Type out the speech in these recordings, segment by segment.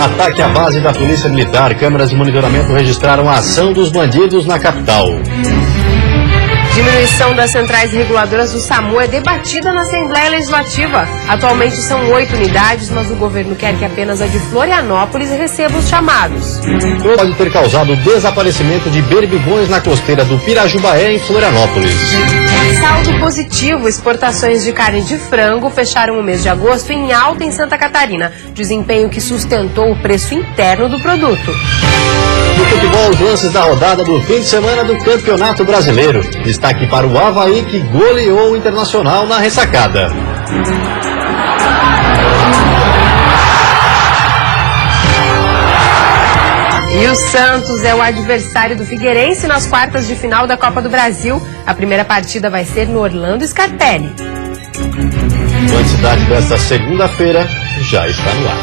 Ataque à base da Polícia Militar. Câmeras de monitoramento registraram a ação dos bandidos na capital. Diminuição das centrais reguladoras do SAMU é debatida na Assembleia Legislativa. Atualmente são 8 unidades, mas o governo quer que apenas a de Florianópolis receba os chamados. Pode ter causado o desaparecimento de berbigões na costeira do Pirajubaé, em Florianópolis. Saldo positivo. Exportações de carne de frango fecharam o mês de agosto em alta em Santa Catarina. Desempenho que sustentou o preço interno do produto. No futebol, os lances da rodada do fim de semana do Campeonato Brasileiro. Destaque para o Avaí, que goleou o Internacional na ressacada. E o Santos é o adversário do Figueirense nas quartas de final da Copa do Brasil. A primeira partida vai ser no Orlando Scarpelli. Quantidade desta segunda-feira já está no ar.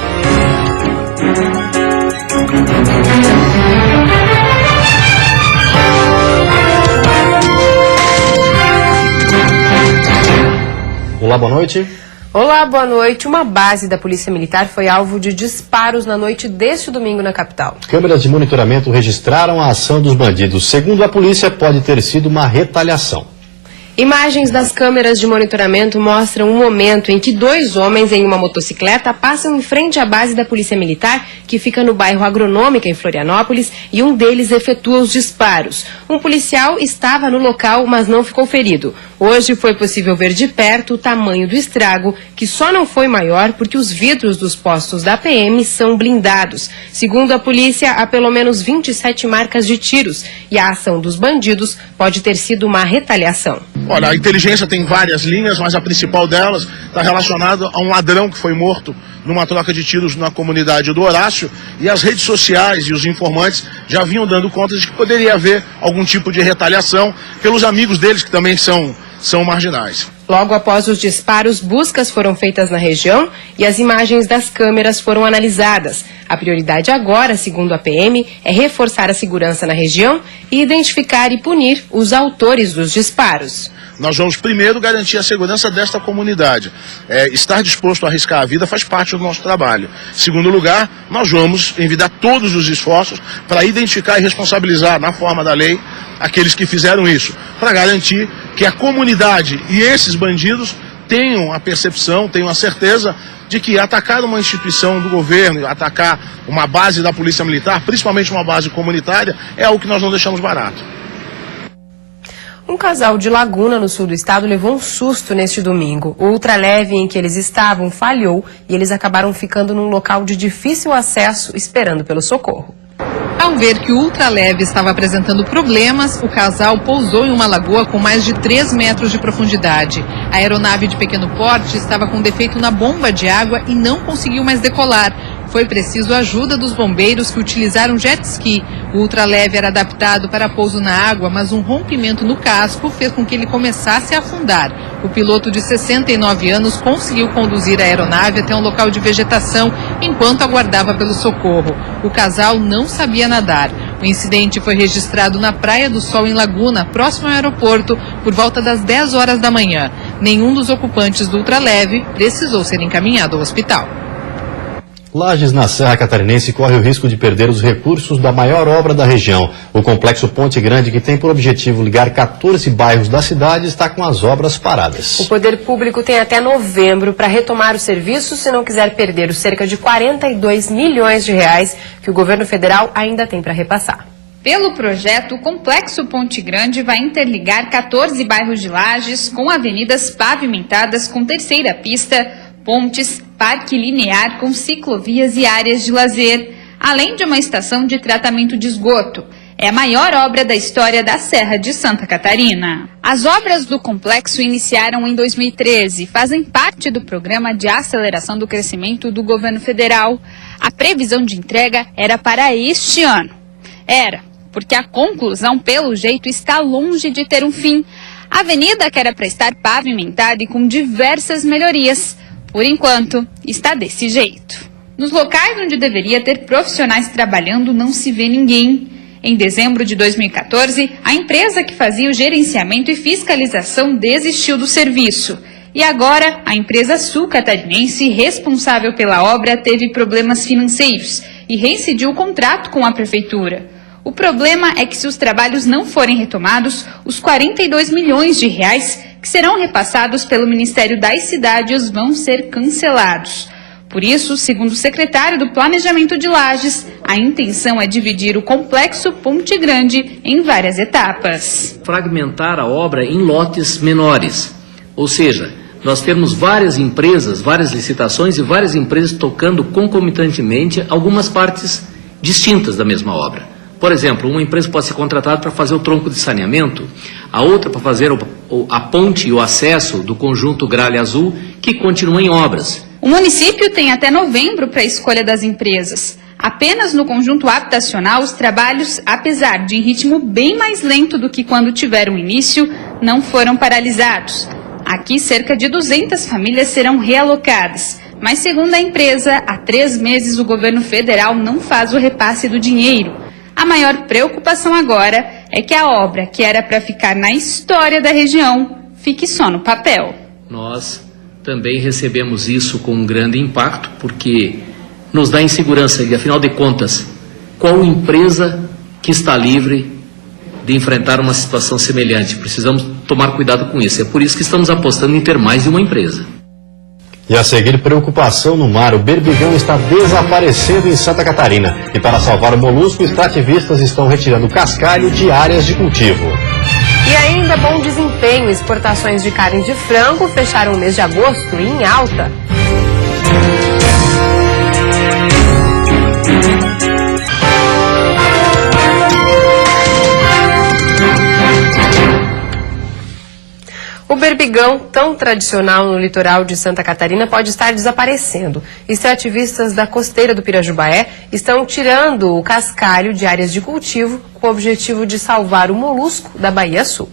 Olá, boa noite. Olá, boa noite. Uma base da Polícia Militar foi alvo de disparos na noite deste domingo na capital. Câmeras de monitoramento registraram a ação dos bandidos. Segundo a polícia, pode ter sido uma retaliação. Imagens das câmeras de monitoramento mostram um momento em que 2 homens em uma motocicleta passam em frente à base da Polícia Militar, que fica no bairro Agronômica, em Florianópolis, e um deles efetua os disparos. Um policial estava no local, mas não ficou ferido. Hoje foi possível ver de perto o tamanho do estrago, que só não foi maior porque os vidros dos postos da PM são blindados. Segundo a polícia, há pelo menos 27 marcas de tiros, e a ação dos bandidos pode ter sido uma retaliação. Olha, a inteligência tem várias linhas, mas a principal delas está relacionada a um ladrão que foi morto numa troca de tiros na comunidade do Horácio, e as redes sociais e os informantes já vinham dando conta de que poderia haver algum tipo de retaliação pelos amigos deles, que também são marginais. Logo após os disparos, buscas foram feitas na região e as imagens das câmeras foram analisadas. A prioridade agora, segundo a PM, é reforçar a segurança na região e identificar e punir os autores dos disparos. Nós vamos primeiro garantir a segurança desta comunidade. Estar disposto a arriscar a vida faz parte do nosso trabalho. Segundo lugar, nós vamos envidar todos os esforços para identificar e responsabilizar, na forma da lei, aqueles que fizeram isso, para garantir que a comunidade e esses bandidos tenham a percepção, tenham a certeza de que atacar uma instituição do governo, atacar uma base da Polícia Militar, principalmente uma base comunitária, é algo que nós não deixamos barato. Um casal de Laguna, no sul do estado, levou um susto neste domingo. O ultraleve em que eles estavam falhou e eles acabaram ficando num local de difícil acesso, esperando pelo socorro. Ao ver que o ultraleve estava apresentando problemas, o casal pousou em uma lagoa com mais de 3 metros de profundidade. A aeronave de pequeno porte estava com defeito na bomba de água e não conseguiu mais decolar. Foi preciso a ajuda dos bombeiros, que utilizaram jet ski. O ultraleve era adaptado para pouso na água, mas um rompimento no casco fez com que ele começasse a afundar. O piloto de 69 anos conseguiu conduzir a aeronave até um local de vegetação enquanto aguardava pelo socorro. O casal não sabia nadar. O incidente foi registrado na Praia do Sol, em Laguna, próximo ao aeroporto, por volta das 10 horas da manhã. Nenhum dos ocupantes do ultraleve precisou ser encaminhado ao hospital. Lages, na Serra Catarinense, corre o risco de perder os recursos da maior obra da região. O complexo Ponte Grande, que tem por objetivo ligar 14 bairros da cidade, está com as obras paradas. O poder público tem até novembro para retomar o serviço, se não quiser perder os cerca de 42 milhões de reais que o governo federal ainda tem para repassar. Pelo projeto, o Complexo Ponte Grande vai interligar 14 bairros de Lages com avenidas pavimentadas com terceira pista, pontes, parque linear com ciclovias e áreas de lazer, além de uma estação de tratamento de esgoto. É a maior obra da história da Serra de Santa Catarina. As obras do complexo iniciaram em 2013 e fazem parte do Programa de Aceleração do Crescimento do Governo Federal. A previsão de entrega era para este ano. Era, porque a conclusão, pelo jeito, está longe de ter um fim. A avenida que era para estar pavimentada e com diversas melhorias, por enquanto, está desse jeito. Nos locais onde deveria ter profissionais trabalhando, não se vê ninguém. Em dezembro de 2014, a empresa que fazia o gerenciamento e fiscalização desistiu do serviço. E agora, a empresa sul catarinense responsável pela obra teve problemas financeiros e reincidiu o contrato com a prefeitura. O problema é que se os trabalhos não forem retomados, os 42 milhões de reais que serão repassados pelo Ministério das Cidades vão ser cancelados. Por isso, segundo o secretário do Planejamento de Lages, a intenção é dividir o complexo Ponte Grande em várias etapas. Fragmentar a obra em lotes menores, ou seja, nós temos várias empresas, várias licitações e várias empresas tocando concomitantemente algumas partes distintas da mesma obra. Por exemplo, uma empresa pode ser contratada para fazer o tronco de saneamento, a outra para fazer a ponte e o acesso do conjunto Gralha Azul, que continua em obras. O município tem até novembro para a escolha das empresas. Apenas no conjunto habitacional, os trabalhos, apesar de em ritmo bem mais lento do que quando tiveram início, não foram paralisados. Aqui, cerca de 200 famílias serão realocadas. Mas, segundo a empresa, há 3 meses o governo federal não faz o repasse do dinheiro. A maior preocupação agora é que a obra, que era para ficar na história da região, fique só no papel. Nós também recebemos isso com um grande impacto, porque nos dá insegurança e, afinal de contas, qual empresa que está livre de enfrentar uma situação semelhante? Precisamos tomar cuidado com isso. É por isso que estamos apostando em ter mais de uma empresa. E a seguir, preocupação no mar. O berbigão está desaparecendo em Santa Catarina. E para salvar o molusco, extrativistas estão retirando o cascalho de áreas de cultivo. E ainda bom desempenho. Exportações de carne de frango fecharam o mês de agosto em alta. O berbigão, tão tradicional no litoral de Santa Catarina, pode estar desaparecendo. Extrativistas da costeira do Pirajubaé estão tirando o cascalho de áreas de cultivo com o objetivo de salvar o molusco da Bahia Sul.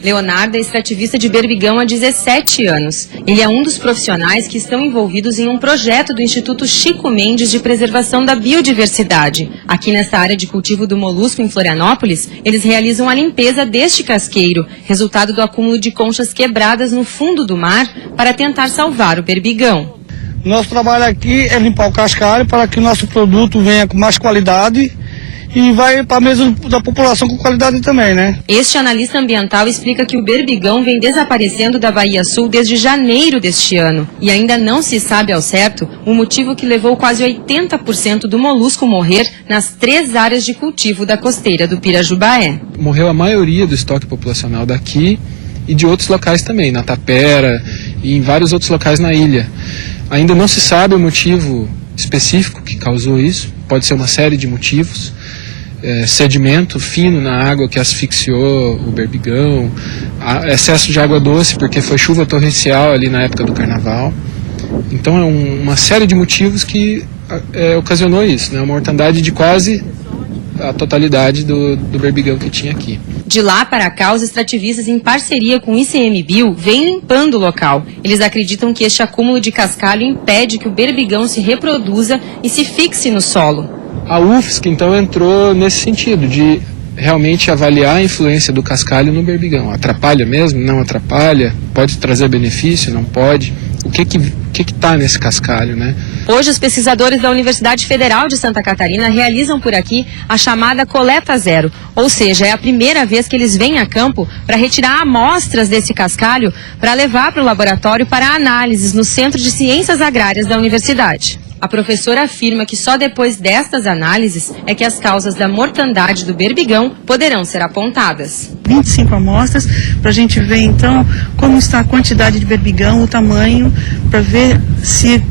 Leonardo é extrativista de berbigão há 17 anos. Ele é um dos profissionais que estão envolvidos em um projeto do Instituto Chico Mendes de Preservação da Biodiversidade. Aqui nessa área de cultivo do molusco em Florianópolis, eles realizam a limpeza deste casqueiro, resultado do acúmulo de conchas quebradas no fundo do mar, para tentar salvar o berbigão. Nosso trabalho aqui é limpar o cascalho para que o nosso produto venha com mais qualidade e vai para a mesa da população com qualidade também, né? Este analista ambiental explica que o berbigão vem desaparecendo da Bahia Sul desde janeiro deste ano. E ainda não se sabe ao certo o motivo que levou quase 80% do molusco morrer nas 3 áreas de cultivo da costeira do Pirajubaé. Morreu a maioria do estoque populacional daqui e de outros locais também, na Tapera e em vários outros locais na ilha. Ainda não se sabe o motivo específico que causou isso, pode ser uma série de motivos. Sedimento fino na água que asfixiou o berbigão, excesso de água doce porque foi chuva torrencial ali na época do carnaval. Então é uma série de motivos que ocasionou isso, né? Uma mortandade de quase a totalidade do berbigão que tinha aqui. De lá para cá, os extrativistas, em parceria com o ICMBio, vêm limpando o local. Eles acreditam que este acúmulo de cascalho impede que o berbigão se reproduza e se fixe no solo. A UFSC, então, entrou nesse sentido, de realmente avaliar a influência do cascalho no berbigão. Atrapalha mesmo? Não atrapalha? Pode trazer benefício? Não pode? O que está nesse cascalho, né? Hoje, os pesquisadores da Universidade Federal de Santa Catarina realizam por aqui a chamada coleta zero. Ou seja, é a primeira vez que eles vêm a campo para retirar amostras desse cascalho para levar para o laboratório para análises no Centro de Ciências Agrárias da Universidade. A professora afirma que só depois destas análises é que as causas da mortandade do berbigão poderão ser apontadas. 25 amostras para a gente ver então como está a quantidade de berbigão, o tamanho, para ver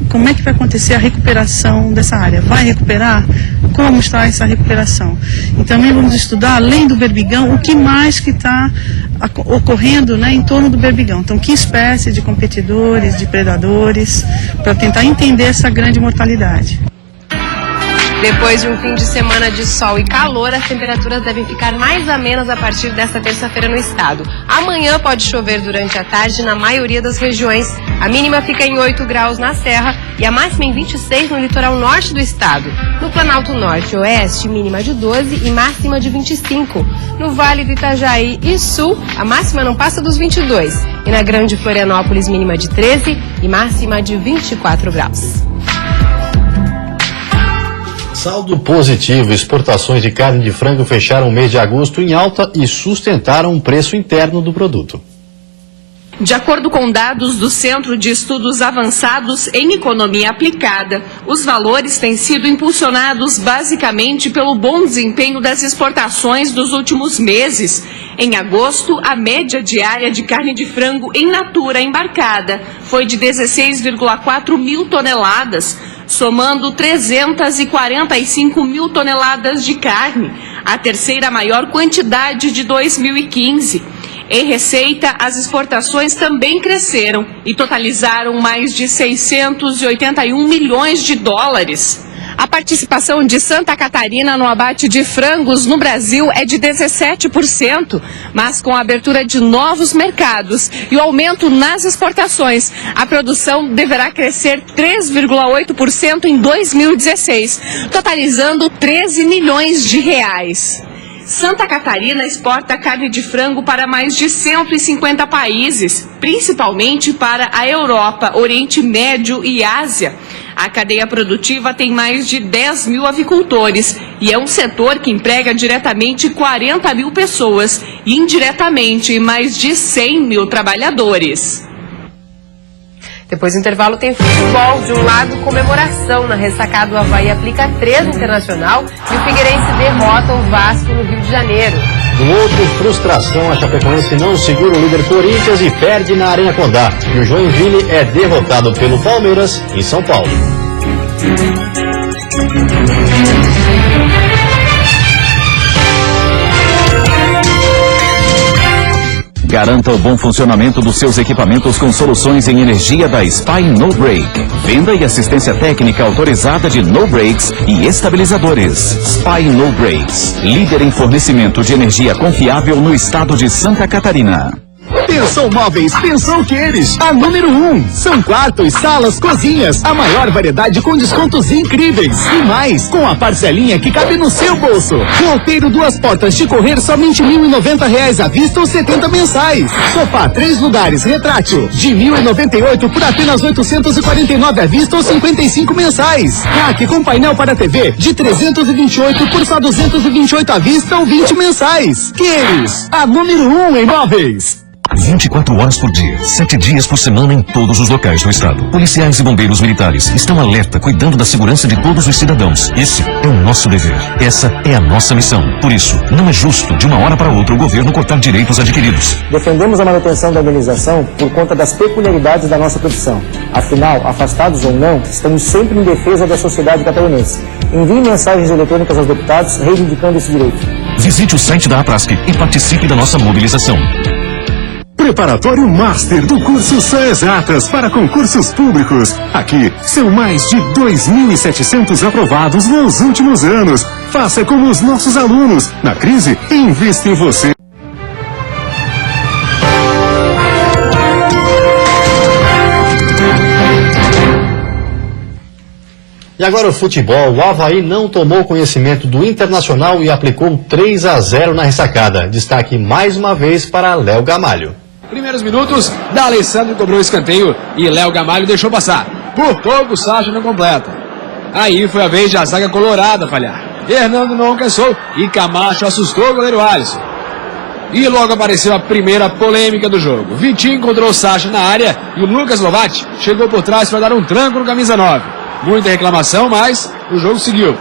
como é que vai acontecer a recuperação dessa área. Vai recuperar? Como está essa recuperação? E também vamos estudar, além do berbigão, o que mais que está ocorrendo, né, em torno do berbigão. Então, que espécie de competidores, de predadores, para tentar entender essa grande mortalidade. Depois de um fim de semana de sol e calor, as temperaturas devem ficar mais amenas a partir desta terça-feira no estado. Amanhã pode chover durante a tarde na maioria das regiões. A mínima fica em 8 graus na Serra e a máxima em 26 no litoral norte do estado. No Planalto Norte e Oeste, mínima de 12 e máxima de 25. No Vale do Itajaí e Sul, a máxima não passa dos 22. E na Grande Florianópolis, mínima de 13 e máxima de 24 graus. Saldo positivo. Exportações de carne de frango fecharam o mês de agosto em alta e sustentaram o preço interno do produto. De acordo com dados do Centro de Estudos Avançados em Economia Aplicada, os valores têm sido impulsionados basicamente pelo bom desempenho das exportações dos últimos meses. Em agosto, a média diária de carne de frango in natura embarcada foi de 16,4 mil toneladas, somando 345 mil toneladas de carne, a terceira maior quantidade de 2015. Em receita, as exportações também cresceram e totalizaram mais de 681 milhões de dólares. A participação de Santa Catarina no abate de frangos no Brasil é de 17%, mas com a abertura de novos mercados e o aumento nas exportações, a produção deverá crescer 3,8% em 2016, totalizando 13 milhões de reais. Santa Catarina exporta carne de frango para mais de 150 países, principalmente para a Europa, Oriente Médio e Ásia. A cadeia produtiva tem mais de 10 mil avicultores e é um setor que emprega diretamente 40 mil pessoas e indiretamente mais de 100 mil trabalhadores. Depois do intervalo tem futebol. De um lado, comemoração. Na ressacada, o Avaí aplica 3 no Internacional e o Figueirense derrota o Vasco no Rio de Janeiro. No outro, frustração. A Chapecoense não segura o líder Corinthians e perde na Arena Condá. E o Joinville é derrotado pelo Palmeiras em São Paulo. Garanta o bom funcionamento dos seus equipamentos com soluções em energia da Spy No Break. Venda e assistência técnica autorizada de no brakes e estabilizadores. Spy No Brakes, líder em fornecimento de energia confiável no estado de Santa Catarina. Pensou Móveis, pensou Queires, a número 1. São quartos, salas, cozinhas, a maior variedade com descontos incríveis. E mais, com a parcelinha que cabe no seu bolso. Roupeiro 2 portas de correr somente R$ 1.090 à vista ou 70 mensais. Sofá 3 lugares retrátil de R$ 1.098 por apenas R$ 849 à vista ou 55 mensais. Rack com painel para TV de R$ 328 por só R$ 228 à vista ou 20 mensais. Queires, a número 1 em móveis. 24 horas por dia, 7 dias por semana em todos os locais do estado. Policiais e bombeiros militares estão alerta, cuidando da segurança de todos os cidadãos. Esse é o nosso dever. Essa é a nossa missão. Por isso, não é justo, de uma hora para outra, o governo cortar direitos adquiridos. Defendemos a manutenção da indenização por conta das peculiaridades da nossa profissão. Afinal, afastados ou não, estamos sempre em defesa da sociedade catarinense. Envie mensagens eletrônicas aos deputados reivindicando esse direito. Visite o site da APRASC e participe da nossa mobilização. Preparatório Master do curso São Exatas para concursos públicos. Aqui são mais de 2.700 aprovados nos últimos anos. Faça como os nossos alunos. Na crise, invista em você. E agora o futebol. O Avaí não tomou conhecimento do Internacional e aplicou 3-0 na ressacada. Destaque mais uma vez para Léo Gamalho. Primeiros minutos, D'Alessandro cobrou o escanteio e Léo Gamalho deixou passar. Por pouco, Sacha não completa. Aí foi a vez de a zaga colorada falhar. Fernando não alcançou e Camacho assustou o goleiro Alisson. E logo apareceu a primeira polêmica do jogo. Vitinho encontrou o Sacha na área e o Lucas Lovatti chegou por trás para dar um tranco no camisa 9. Muita reclamação, mas o jogo seguiu.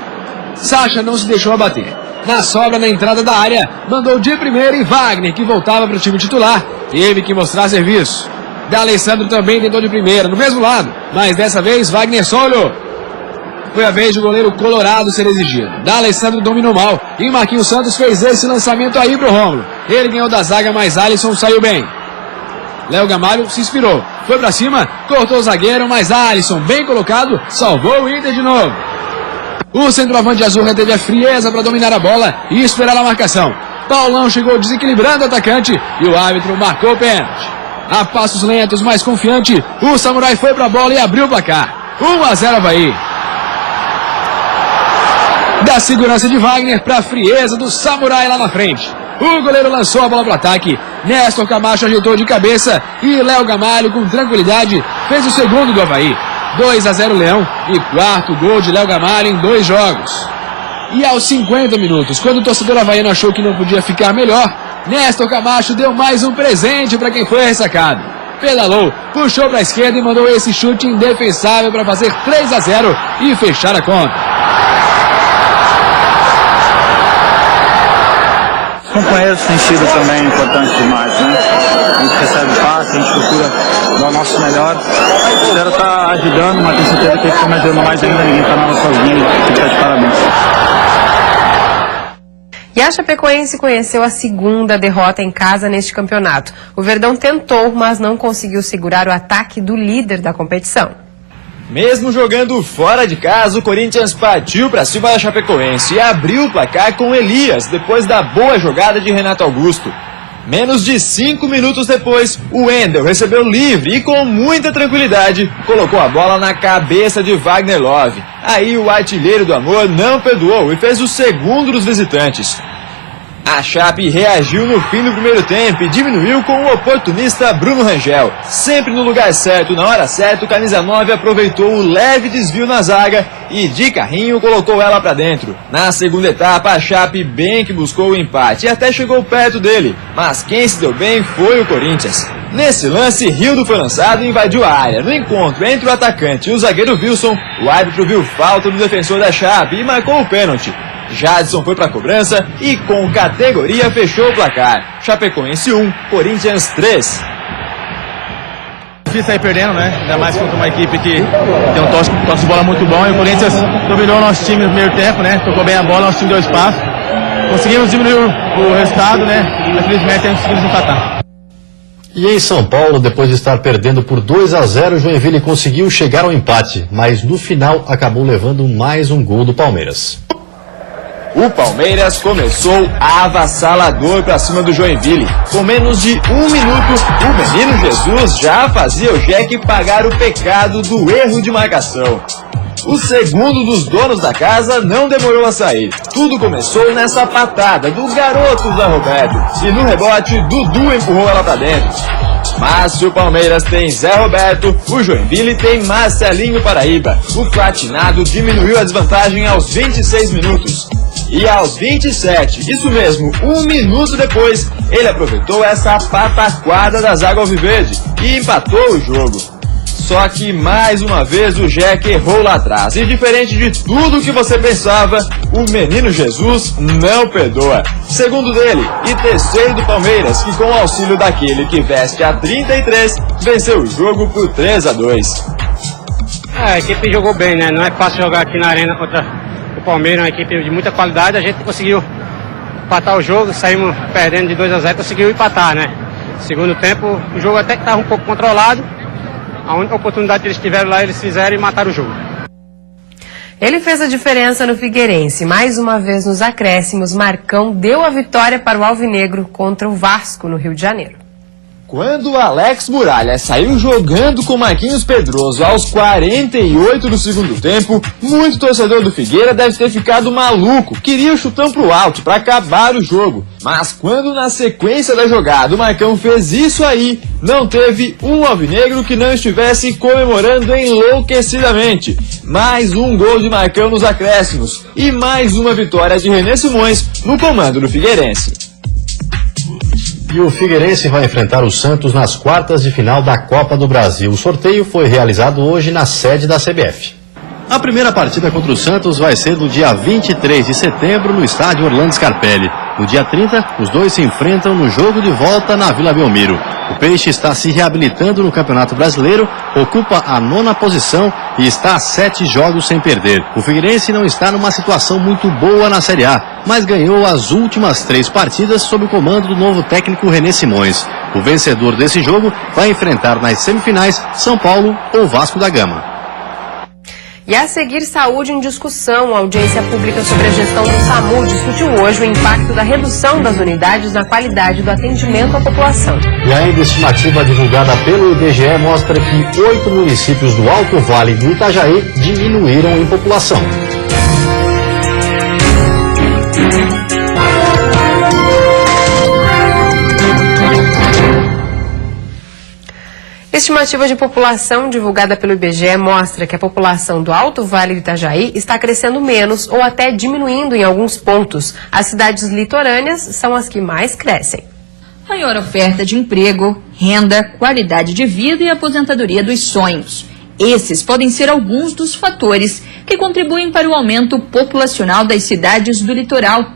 Sacha não se deixou abater. Na sobra, na entrada da área, mandou de primeira e Wagner, que voltava para o time titular, teve que mostrar serviço. D'Alessandro também tentou de primeira, no mesmo lado, mas dessa vez Wagner só olhou. Foi a vez do goleiro colorado ser exigido. D'Alessandro dominou mal e Marquinhos Santos fez esse lançamento aí pro Rômulo. Ele ganhou da zaga, mas Alisson saiu bem. Léo Gamalho se inspirou, foi pra cima, cortou o zagueiro, mas Alisson, bem colocado, salvou o Inter de novo. O centroavante Azurra teve a frieza para dominar a bola e esperar a marcação. Paulão chegou desequilibrando o atacante e o árbitro marcou o pênalti. A passos lentos, mais confiante, o Samurai foi para a bola e abriu o placar. 1-0 Avaí. Da segurança de Wagner para a frieza do Samurai lá na frente. O goleiro lançou a bola para o ataque. Néstor Camacho ajeitou de cabeça e Léo Gamalho, com tranquilidade, fez o segundo do Avaí. 2-0 Leão e quarto gol de Léo Gamalho em 2 jogos. E aos 50 minutos, quando o torcedor havaiano achou que não podia ficar melhor, Néstor Camacho deu mais um presente para quem foi ressacado. Pedalou, puxou para a esquerda e mandou esse chute indefensável para fazer 3-0 e fechar a conta. Companheiros tem sido também importante demais, né? A gente recebe passe, a gente procura dar o nosso melhor. Espero estar ajudando, mas tenho certeza que a gente está me ajudando mais ainda. Ninguém está nada sozinho, a gente está de parabéns. E a Chapecoense conheceu a segunda derrota em casa neste campeonato. O Verdão tentou, mas não conseguiu segurar o ataque do líder da competição. Mesmo jogando fora de casa, o Corinthians partiu para cima da Chapecoense e abriu o placar com Elias, depois da boa jogada de Renato Augusto. Menos de 5 minutos depois, o Wendel recebeu livre e com muita tranquilidade colocou a bola na cabeça de Wagner Love. Aí o artilheiro do amor não perdoou e fez o segundo dos visitantes. A Chape reagiu no fim do primeiro tempo e diminuiu com o oportunista Bruno Rangel. Sempre no lugar certo, na hora certa, o camisa 9 aproveitou o leve desvio na zaga e de carrinho colocou ela para dentro. Na segunda etapa, a Chape bem que buscou o empate e até chegou perto dele, mas quem se deu bem foi o Corinthians. Nesse lance, Rildo foi lançado e invadiu a área. No encontro entre o atacante e o zagueiro Wilson, o árbitro viu falta do defensor da Chape e marcou o pênalti. Jadson foi para a cobrança e com categoria fechou o placar. Chapecoense 1, Corinthians 3. Difícil sair perdendo, né? Ainda mais contra uma equipe que tem um toque de bola muito bom. E o Corinthians dominou o nosso time no primeiro tempo, né? Tocou bem a bola, nosso time deu espaço. Conseguimos diminuir o resultado, né? Infelizmente, conseguimos empatar. E em São Paulo, depois de estar perdendo por 2-0, o Joinville conseguiu chegar ao empate, mas no final acabou levando mais um gol do Palmeiras. O Palmeiras começou avassalador para cima do Joinville. Com menos de 1 minuto, o menino Jesus já fazia o Jack pagar o pecado do erro de marcação. O segundo dos donos da casa não demorou a sair. Tudo começou nessa patada do garoto Zé Roberto. E no rebote, Dudu empurrou ela para dentro. Mas se o Palmeiras tem Zé Roberto, o Joinville tem Marcelinho Paraíba. O platinado diminuiu a desvantagem aos 26 minutos. E aos 27, isso mesmo, 1 minuto depois, ele aproveitou essa pataquada da zaga alviverde e empatou o jogo. Só que mais uma vez o Jack errou lá atrás. E diferente de tudo que você pensava, o menino Jesus não perdoa. Segundo dele e terceiro do Palmeiras, que com o auxílio daquele que veste a 33, venceu o jogo por 3-2. A equipe jogou bem, né? Não é fácil jogar aqui na arena contra o Palmeiras, uma equipe de muita qualidade. A gente conseguiu empatar o jogo, saímos perdendo de 2-0, conseguiu empatar, né? Segundo tempo, o jogo até que estava um pouco controlado. A única oportunidade que eles tiveram lá, eles fizeram e mataram o jogo. Ele fez a diferença no Figueirense. Mais uma vez nos acréscimos, Marcão deu a vitória para o Alvinegro contra o Vasco no Rio de Janeiro. Quando o Alex Muralha saiu jogando com Marquinhos Pedroso aos 48 do segundo tempo, muito torcedor do Figueira deve ter ficado maluco. Queria o chutão pro alto para acabar o jogo. Mas quando na sequência da jogada o Marcão fez isso aí, não teve um alvinegro que não estivesse comemorando enlouquecidamente. Mais um gol de Marcão nos acréscimos e mais uma vitória de René Simões no comando do Figueirense. E o Figueirense vai enfrentar o Santos nas quartas de final da Copa do Brasil. O sorteio foi realizado hoje na sede da CBF. A primeira partida contra o Santos vai ser no dia 23 de setembro no estádio Orlando Scarpelli. No dia 30, os dois se enfrentam no jogo de volta na Vila Belmiro. O Peixe está se reabilitando no Campeonato Brasileiro, ocupa a 9ª posição e está a 7 jogos sem perder. O Figueirense não está numa situação muito boa na Série A, mas ganhou as últimas 3 partidas sob o comando do novo técnico René Simões. O vencedor desse jogo vai enfrentar nas semifinais São Paulo ou Vasco da Gama. E a seguir, saúde em discussão. A audiência pública sobre a gestão do SAMU discutiu hoje o impacto da redução das unidades na qualidade do atendimento à população. E ainda a estimativa divulgada pelo IBGE mostra que 8 municípios do Alto Vale do Itajaí diminuíram em população. A estimativa de população divulgada pelo IBGE mostra que a população do Alto Vale do Itajaí está crescendo menos ou até diminuindo em alguns pontos. As cidades litorâneas são as que mais crescem. Maior oferta de emprego, renda, qualidade de vida e aposentadoria dos sonhos. Esses podem ser alguns dos fatores que contribuem para o aumento populacional das cidades do litoral.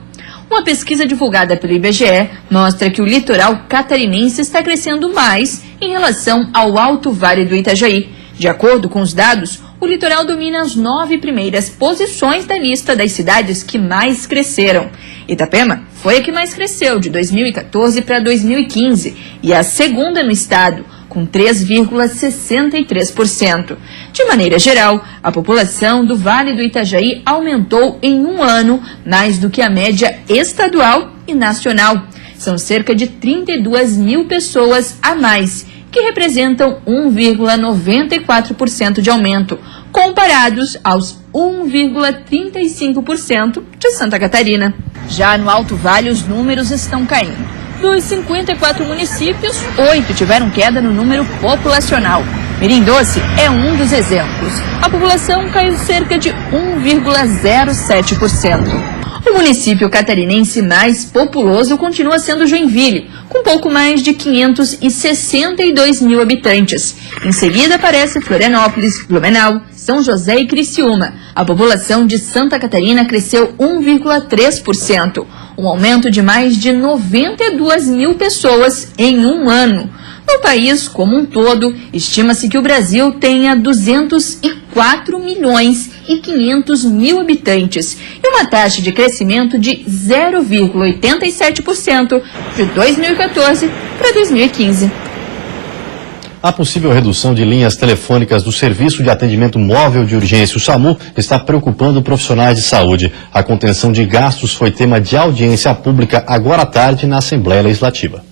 Uma pesquisa divulgada pelo IBGE mostra que o litoral catarinense está crescendo mais em relação ao Alto Vale do Itajaí. De acordo com os dados, o litoral domina as 9 primeiras posições da lista das cidades que mais cresceram. Itapema foi a que mais cresceu de 2014 para 2015 e a segunda no estado, com 3,63%. De maneira geral, a população do Vale do Itajaí aumentou em um ano mais do que a média estadual e nacional. São cerca de 32 mil pessoas a mais, que representam 1,94% de aumento, comparados aos 1,35% de Santa Catarina. Já no Alto Vale, os números estão caindo. Dos 54 municípios, 8 tiveram queda no número populacional. Mirim Doce é um dos exemplos. A população caiu cerca de 1,07%. O município catarinense mais populoso continua sendo Joinville, com pouco mais de 562 mil habitantes. Em seguida aparece Florianópolis, Blumenau, São José e Criciúma. A população de Santa Catarina cresceu 1,3%, um aumento de mais de 92 mil pessoas em um ano. No país como um todo, estima-se que o Brasil tenha 204 milhões e 500 mil habitantes e uma taxa de crescimento de 0,87% de 2014 para 2015. A possível redução de linhas telefônicas do Serviço de Atendimento Móvel de Urgência, o SAMU, está preocupando profissionais de saúde. A contenção de gastos foi tema de audiência pública agora à tarde na Assembleia Legislativa.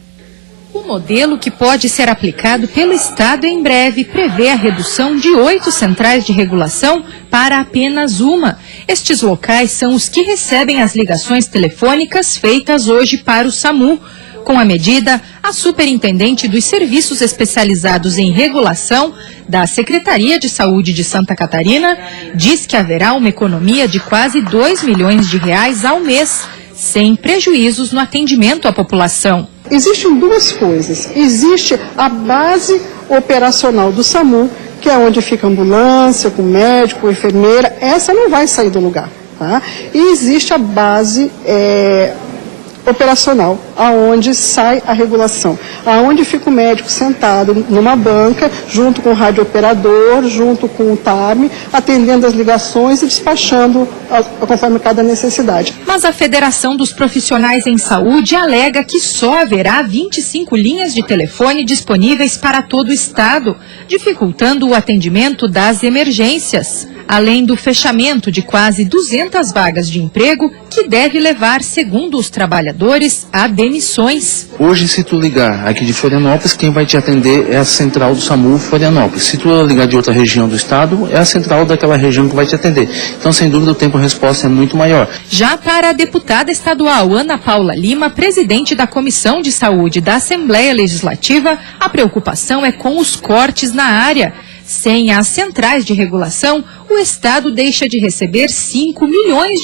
O modelo que pode ser aplicado pelo Estado em breve prevê a redução de 8 centrais de regulação para apenas uma. Estes locais são os que recebem as ligações telefônicas feitas hoje para o SAMU. Com a medida, a superintendente dos serviços especializados em regulação da Secretaria de Saúde de Santa Catarina diz que haverá uma economia de quase R$2 milhões ao mês, sem prejuízos no atendimento à população. Existem duas coisas. Existe a base operacional do SAMU, que é onde fica a ambulância, com médico, com enfermeira. Essa não vai sair do lugar. Tá? E existe a base operacional, aonde sai a regulação, aonde fica o médico sentado numa banca, junto com o radiooperador, junto com o TARM, atendendo as ligações e despachando conforme cada necessidade. Mas a Federação dos Profissionais em Saúde alega que só haverá 25 linhas de telefone disponíveis para todo o estado, dificultando o atendimento das emergências, além do fechamento de quase 200 vagas de emprego, que deve levar, segundo os trabalhadores, a demissões. Hoje, se tu ligar aqui de Florianópolis, quem vai te atender é a central do SAMU Florianópolis. Se tu ligar de outra região do estado, é a central daquela região que vai te atender. Então, sem dúvida, o tempo-resposta é muito maior. Já para a deputada estadual Ana Paula Lima, presidente da Comissão de Saúde da Assembleia Legislativa, a preocupação é com os cortes na área. Sem as centrais de regulação, o Estado deixa de receber R$5 milhões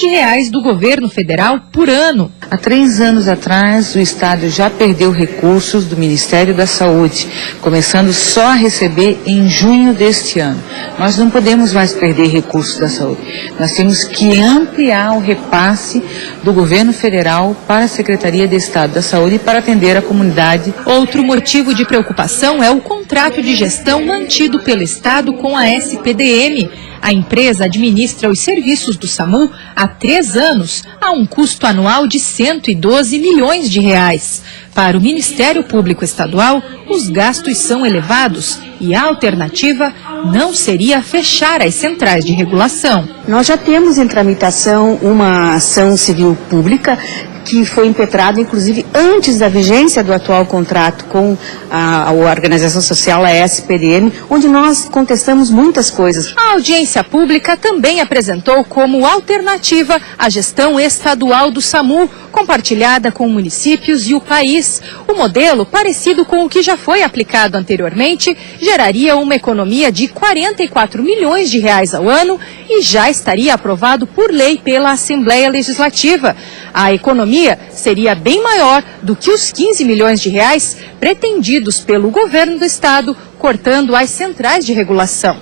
do governo federal por ano. Há 3 anos atrás, o Estado já perdeu recursos do Ministério da Saúde, começando só a receber em junho deste ano. Nós não podemos mais perder recursos da saúde. Nós temos que ampliar o repasse do governo federal para a Secretaria de Estado da Saúde para atender a comunidade. Outro motivo de preocupação é o contrato de gestão mantido pelo Estado com a SPDM. A empresa administra os serviços do SAMU há 3 anos, a um custo anual de 112 milhões de reais. Para o Ministério Público Estadual, os gastos são elevados e a alternativa não seria fechar as centrais de regulação. Nós já temos em tramitação uma ação civil pública que foi impetrada, inclusive, antes da vigência do atual contrato com a organização social, a SPDM, onde nós contestamos muitas coisas. A audiência pública também apresentou como alternativa a gestão estadual do SAMU, compartilhada com municípios e o país. O modelo, parecido com o que já foi aplicado anteriormente, geraria uma economia de 44 milhões de reais ao ano e já estaria aprovado por lei pela Assembleia Legislativa. A economia seria bem maior do que os 15 milhões de reais pretendidos pelo governo do estado, cortando as centrais de regulação.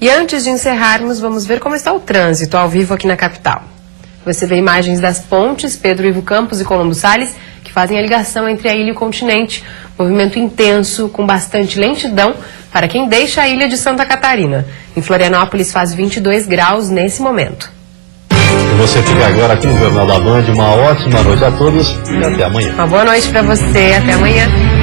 E antes de encerrarmos, vamos ver como está o trânsito ao vivo aqui na capital. Você vê imagens das pontes Pedro Ivo Campos e Colombo Salles, que fazem a ligação entre a ilha e o continente. Movimento intenso, com bastante lentidão, para quem deixa a ilha de Santa Catarina. Em Florianópolis faz 22 graus nesse momento. E você fica agora aqui no Jornal da Band. Uma ótima noite a todos e até amanhã. Uma boa noite para você, até amanhã.